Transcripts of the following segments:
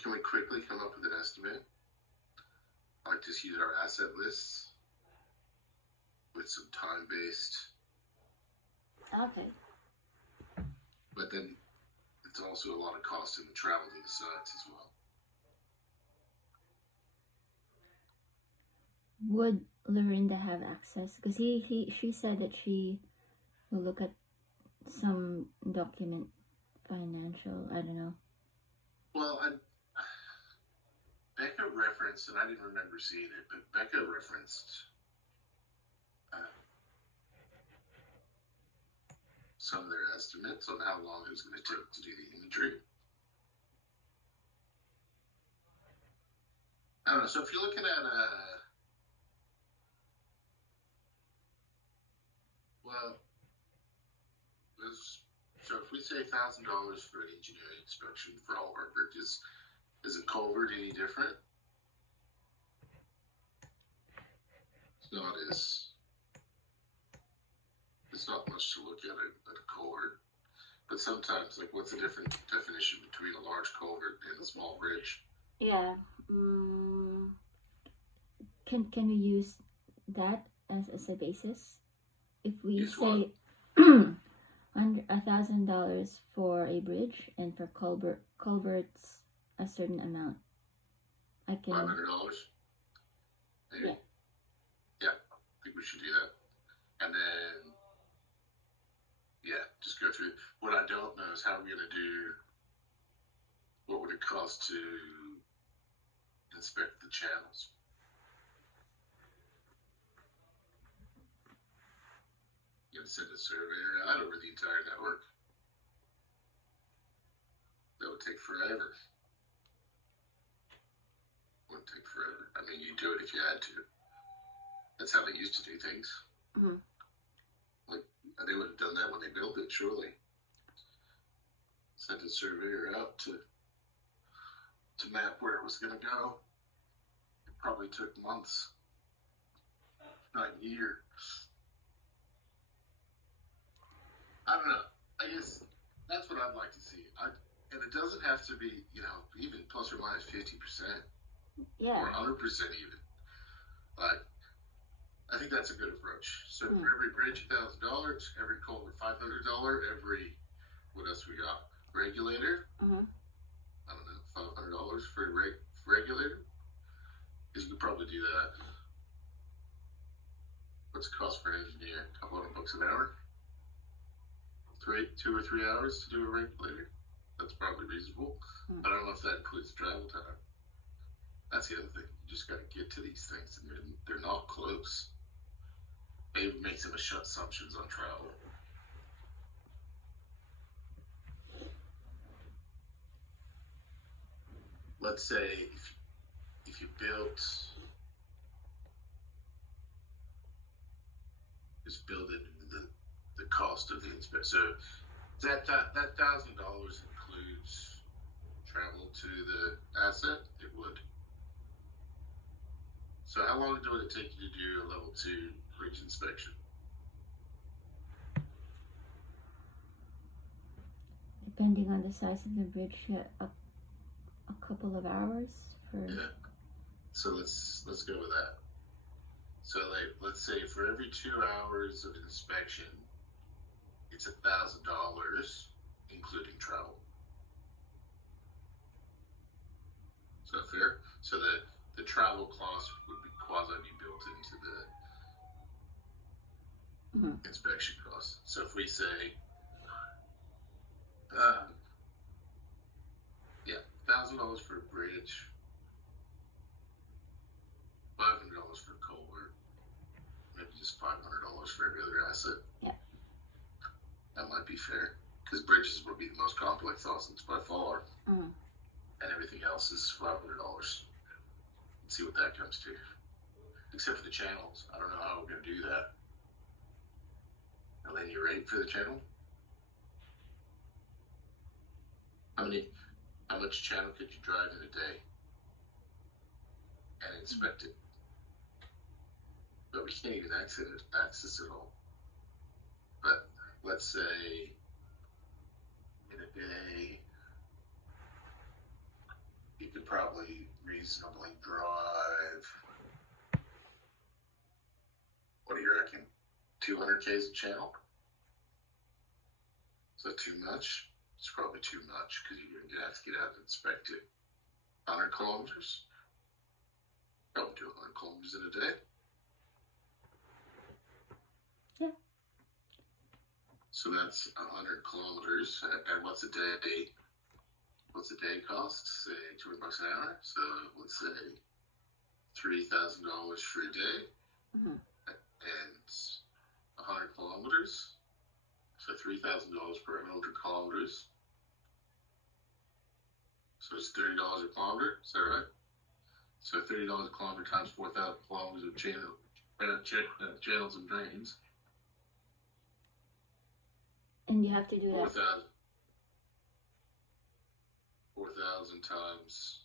can we quickly come up with an estimate? I like to use our asset lists with some time-based. Okay. But then it's also a lot of cost in the travel to the sites as well. Would Lorinda have access? Because she said that she will look at some document, financial, I don't know. Well, Becca referenced, and I didn't remember seeing it, but Becca referenced some of their estimates on how long it was going to take to do the imagery. I don't know. So if you're looking at so if we say $1,000 for an engineering inspection for all of our bridges, is a culvert any different? It's not much to look at a culvert. But sometimes, like, what's the different definition between a large culvert and a small bridge? Yeah. Can we use that as a basis? If we say under $1,000 for a bridge, and for culverts a certain amount, I can. $500. Maybe. Yeah, I think we should do that. And then, just go through. What I don't know is how we're going to do. What would it cost to inspect the channels? You know, send a surveyor out over the entire network. That would take forever. Wouldn't take forever. I mean, you'd do it if you had to. That's how they used to do things. Mm-hmm. Like, they would have done that when they built it, surely. Sent a surveyor out to map where it was going to go. It probably took months, not a year. I don't know. I guess that's what I'd like to see. And it doesn't have to be, even plus or minus 50%. Yeah. Or 100% even. But I think that's a good approach. So for every bridge, $1,000, every culvert, $500, every, what else we got? Regulator? Mm-hmm. I don't know, $500 for a regulator? Because you could probably do that. What's the cost for an engineer? A couple $100 an hour? 2 or 3 hours to do a regulator? That's probably reasonable. I don't know if that includes travel time. That's the other thing. You just got to get to these things, and they're not close. It makes them assumptions on travel. Let's say if you built, just build it into the cost of the inspection. So that $1,000 includes travel to the asset. It would. So how long would it take you to do a level 2 bridge inspection? Depending on the size of the bridge, a couple of hours for. Yeah. So let's go with that. So let's say for every 2 hours of inspection, it's $1,000, including travel. Is that fair? So the travel cost would be quasi be built into the inspection cost. So if we say, $1,000 for a bridge, $500 for a culvert, maybe just $500 for every other asset. Yeah. That might be fair, because bridges would be the most complex assets by far. Mm-hmm. And everything else is $500. Let's see what that comes to. Except for the channels. I don't know how we're going to do that. A linear rate for the channel? How much channel could you drive in a day and inspect it? But we can't even access it all. But let's say in a day, you could probably reasonably drive, what do you reckon, 200 Ks a channel? Is that too much? It's probably too much because you're going to have to get out and inspect it. 100 kilometers? Probably do 100 kilometers in a day. Yeah. So that's 100 kilometers. And what's a day? What's a day cost? Say $200 an hour. So let's say $3,000 for a day. Mm-hmm. And 100 kilometers. So $3,000 per 100 kilometers. So it's $30 a kilometer. Is that right? So $30 a kilometer times 4,000 kilometers of channels and drains. And you have to do that. 4,000 times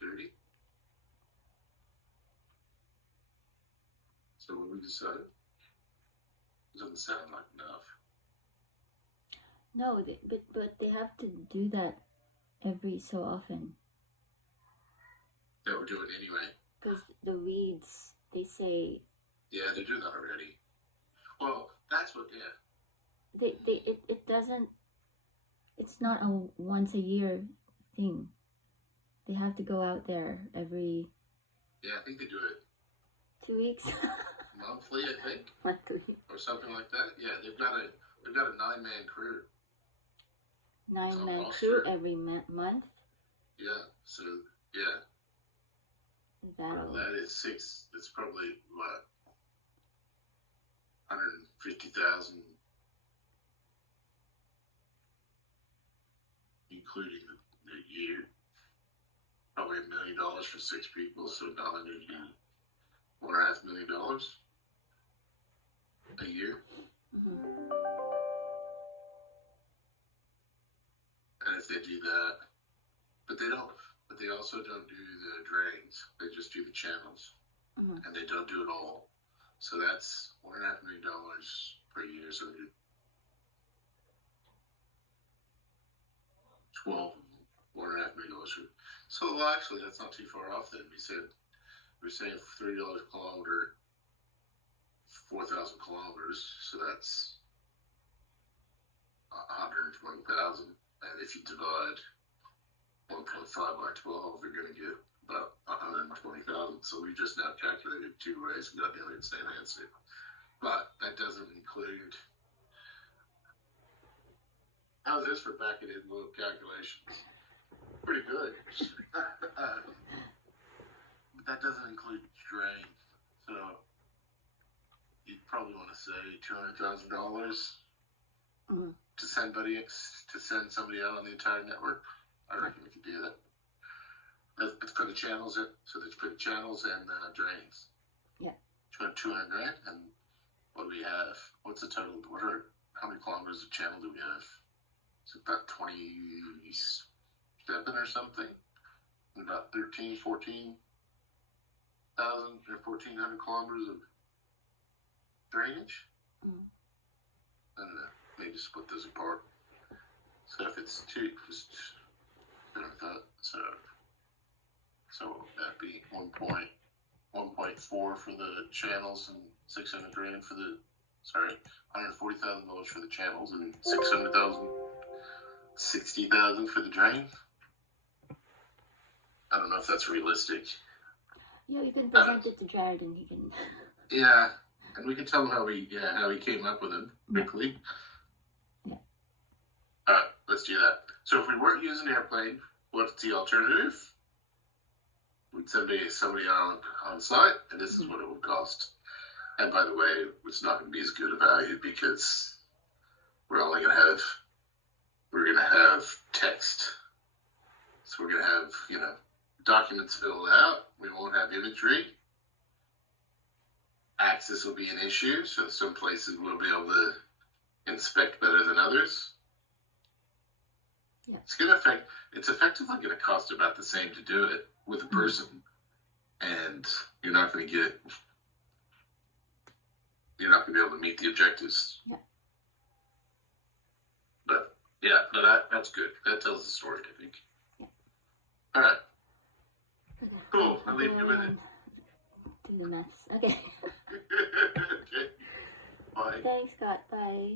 30. So what we decided? Doesn't sound like enough. No, but they have to do that every so often. That we're doing anyway. Because the weeds, they say. Yeah, they're doing that already. Well, that's what. Yeah. It doesn't. It's not a once a year thing. They have to go out there every. Yeah, I think they do it. 2 weeks. Monthly, I think. Monthly. Or something like that. Yeah, they've got a 9-man crew. 9-man crew every month. Yeah. So yeah. That is 6. It's probably what 150,000, including the year. Probably $1 million for 6 people. So $1.5 million a year. Mm-hmm. And if they do that, but they don't. But they also don't do the drains. They just do the channels, Mm-hmm. and they don't do it all. So that's $1.5 million per year. So $1.5 million. So well, actually, that's not too far off. Then we're saying $30 a kilometer, 4,000 kilometers. So that's 120,000. And if you divide 1.5 by 12, you're going to get about 120,000. So we just now calculated 2 ways and got the same answer. But that doesn't include. How's this for backing in little calculations? Pretty good. But that doesn't include drain. So you'd probably want to say $200,000 Mm-hmm. to send somebody out on the entire network. I reckon we could do that. That's for the channels. So that's for the channels and drains. Yeah. $200,000. And what do we have? What's the total? How many kilometers of channel do we have? It's about 27 or something. About 14,000 or 1,400 kilometers of drainage. Mm-hmm. I don't know. Maybe split those apart. So if it's 2, so that'd be 1.4 for the channels and 600 grand for the. Sorry, $140,000 for the channels and 60,000 for the drain. I don't know if that's realistic. Yeah, you can present it to Jared and he can. Yeah, and we can tell him how he came up with it quickly. Yeah. All right, let's do that. So if we weren't using airplane, what's the alternative? We'd send somebody on site, and this is what it would cost. And by the way, it's not going to be as good a value because we're going to have text. So we're going to have, documents filled out. We won't have imagery. Access will be an issue. So some places we'll be able to inspect better than others. Yeah. It's effectively going to cost about the same to do it with a person, and you're not going to be able to meet the objectives. Yeah. But that's good. That tells the story, I think. Yeah. All right. leave you with it. Do the maths. Okay. Okay. Bye. Thanks, Scott. Bye.